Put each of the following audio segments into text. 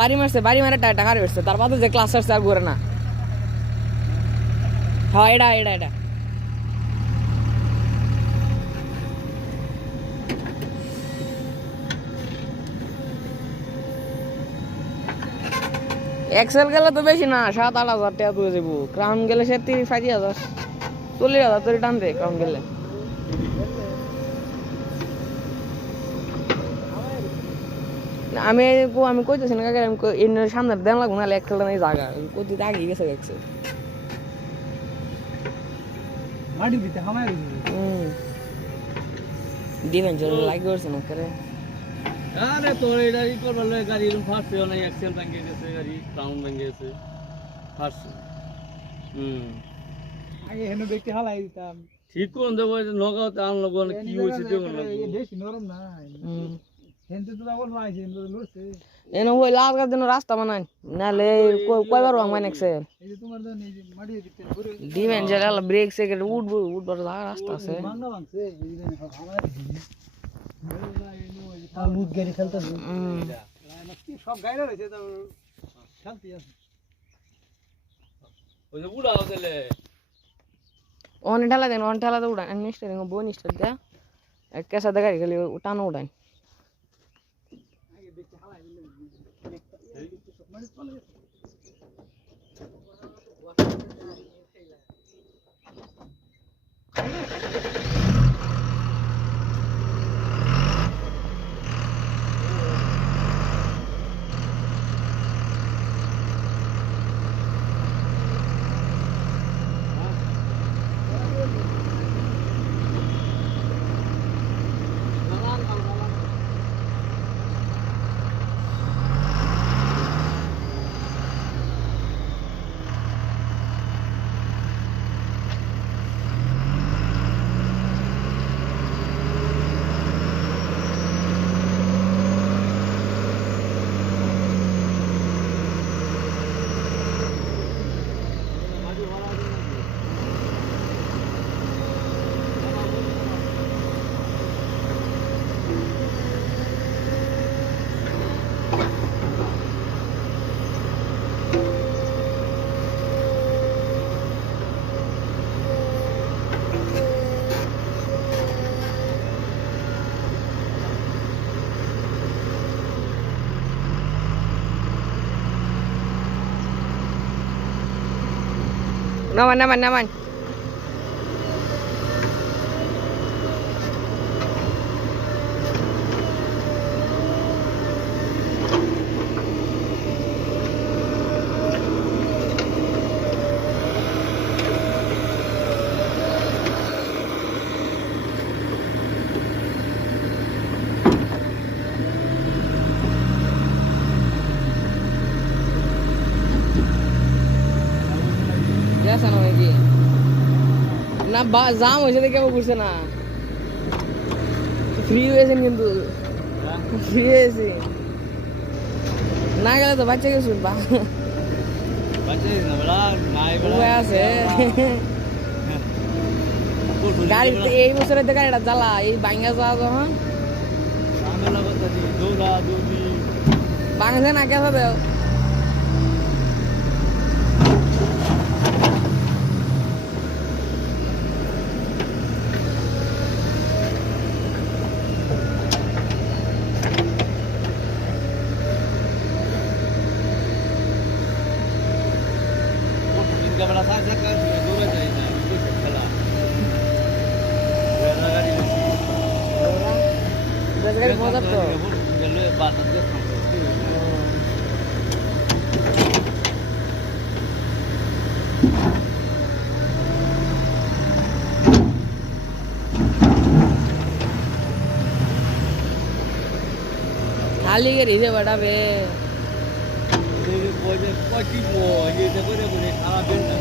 বাড়ি মারছে, বাড়ি মারে টাকা হারে উঠছে, তার বাদে যে ক্লাস আসছে আর ঘুরে না। হ্যাঁ, এটা এটা এটা এক্সেল গেলে তো বেশি না, 7-8 হাজার টাকা তুলে যাবো। ক্রাউন গেলে সে 30-40 হাজার, 40 হাজার তোর টান দে ক্রাউন গেলে। আমি আমি কইতেছি না কাকে, আমি এর সামনে দেন লাগবো না, এক্সেলটা নেই জায়গা কত আগে গেছে এক্সেল। ডিফেন্স লাগবে করছে না করে। আরে তোর এটা ই করবার লয় গাড়ি এরকম ফাটছে না, এক্সেল ভেঙে গেছে, গাড়ি ক্রাউন ভেঙে গেছে, ফাটছে। আগে হেন ব্যক্তি হালাই দিতাম, ঠিক করুন দেবো, নগাঁওতে আনলো কি হয়েছে দেখুন বেশি নরম না হেনতে তো বলবো আইছে হেন লড়ছে। এনে ওই লাল গাছ জন্য রাস্তা বানাই, নাহলে কয়বার ভাঙবেন এক্সেল। এই যে তোমার জন্য এই যে মাটি দিতে ঘুরে ডিফেন্স ব্রেক সেকেন্ড উঠবো উঠবার রাস্তা আছে। ভাঙা ভাঙছে এই যে আমার লুট গাড়ি খেলতেছে, সব গাড়ি রয়েছে তো শান্তি আছে। ওই যে বুড়া হতেলে অন ঠেলা দেন, অন ঠেলা তো উঠান, নিশ্চয় বই নিশ্চয় দেয়া এক কেসা দেখাই গেলে টানো উঠান। Naman, naman, naman. Biasa lagi. না জাম হয়েছে দেখে বুঝছে না, ফ্রি হয়েছেন কিন্তু ফ্রি হয়েছি না গেলে তো বাচ্চা গেছুন আছে গাড়ি। এই বছরের তো গাড়িটা জ্বালা, এই বাঙ্গা যাওয়া যখন বাংলাদেশে না গেছে দেও Kamera saya kan dulu aja ini itu salah. Udah sekali mau tuh. Kalau batas dia खाली के रिजे बड़ा बे Pagi mau, ini dah boleh salah benda.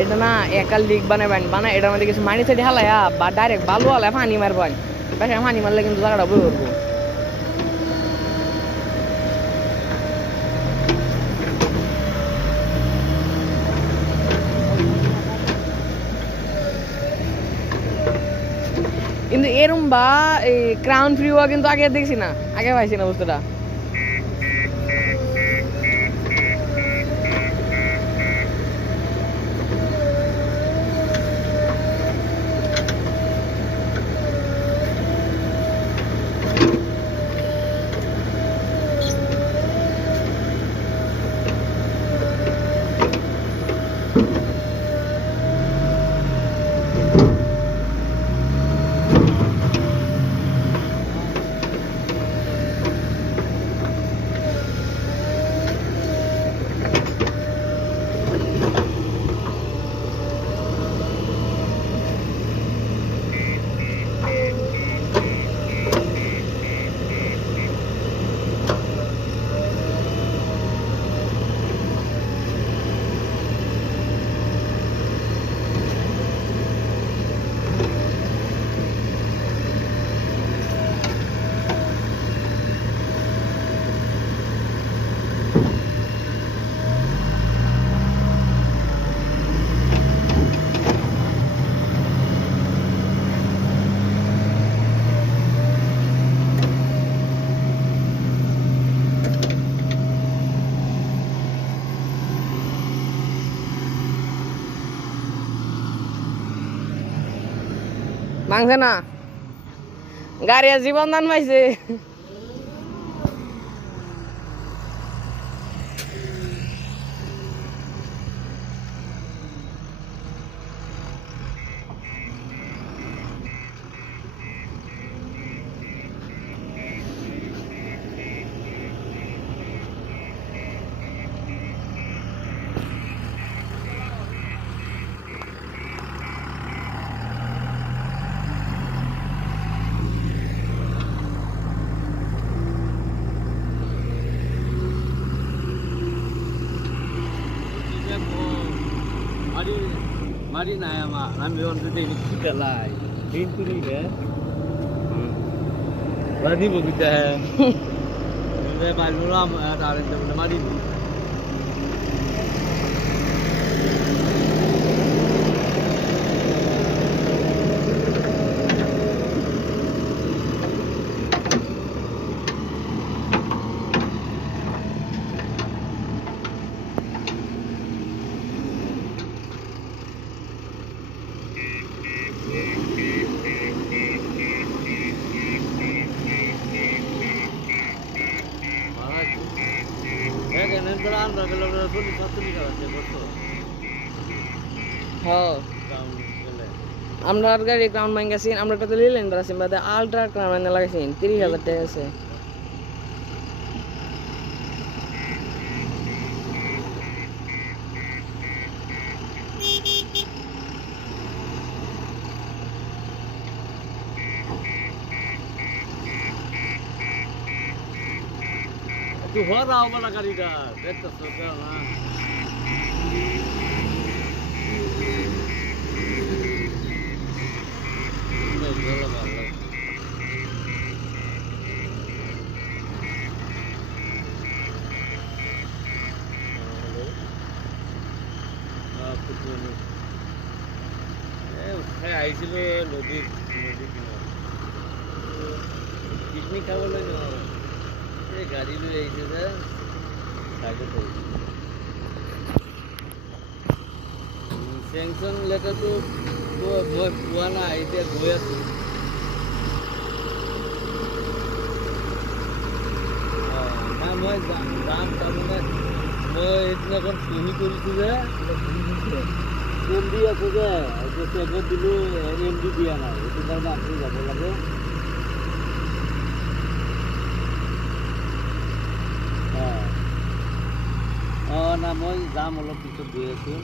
এটা না একাল লিক বানাবেন বানা এটার মধ্যে কিছু মাটি সাইড হালায়া বা ডাইরেক্ট বালু হালায় পানি মারবেন, পাশে পানি মারলে কিন্তু জায়গাটা বই করবো। এরম বা এই ক্রাউন ফ্রি হওয়া কিন্তু আগে দেখছি না, আগে পাইছি না বস্তুটা। ভাঙছে না, গাড়ি জীবন দান পাইছে। Mari na ya ma, nami on today ni kita lai. Hinturi hai. Badi bogita hai. Mune baluram adarin te mari. আমরা গাড়ি ক্রাউন মাইঙ্গাছি, আমরা একটা লিলেন্ডার আছে বাদে আলট্রা ক্রাউন লাগাইছি 30,000 টাকা আছে। तू हो रहा हो वाला गाड़ीটা দেখতেছ না? আইছিল নদীর পিকনিক খাবলৈ এই গাড়ী লৈ আহিছে যে সাইডত চেংচন লেটাৰটো মই পোৱা নাই, এতিয়া গৈ আছোঁ। নাই মই যাম তাৰমানে মই এইদিনাখন চহী কৰিছোঁ যে এম ডি আছে যে চেকত দিলোঁ, এম ডি দিয়া নাই, সেইটো কাৰণে আপুনি যাব লাগে। অঁ না মই যাম, অলপ পিছত গৈ আছোঁ।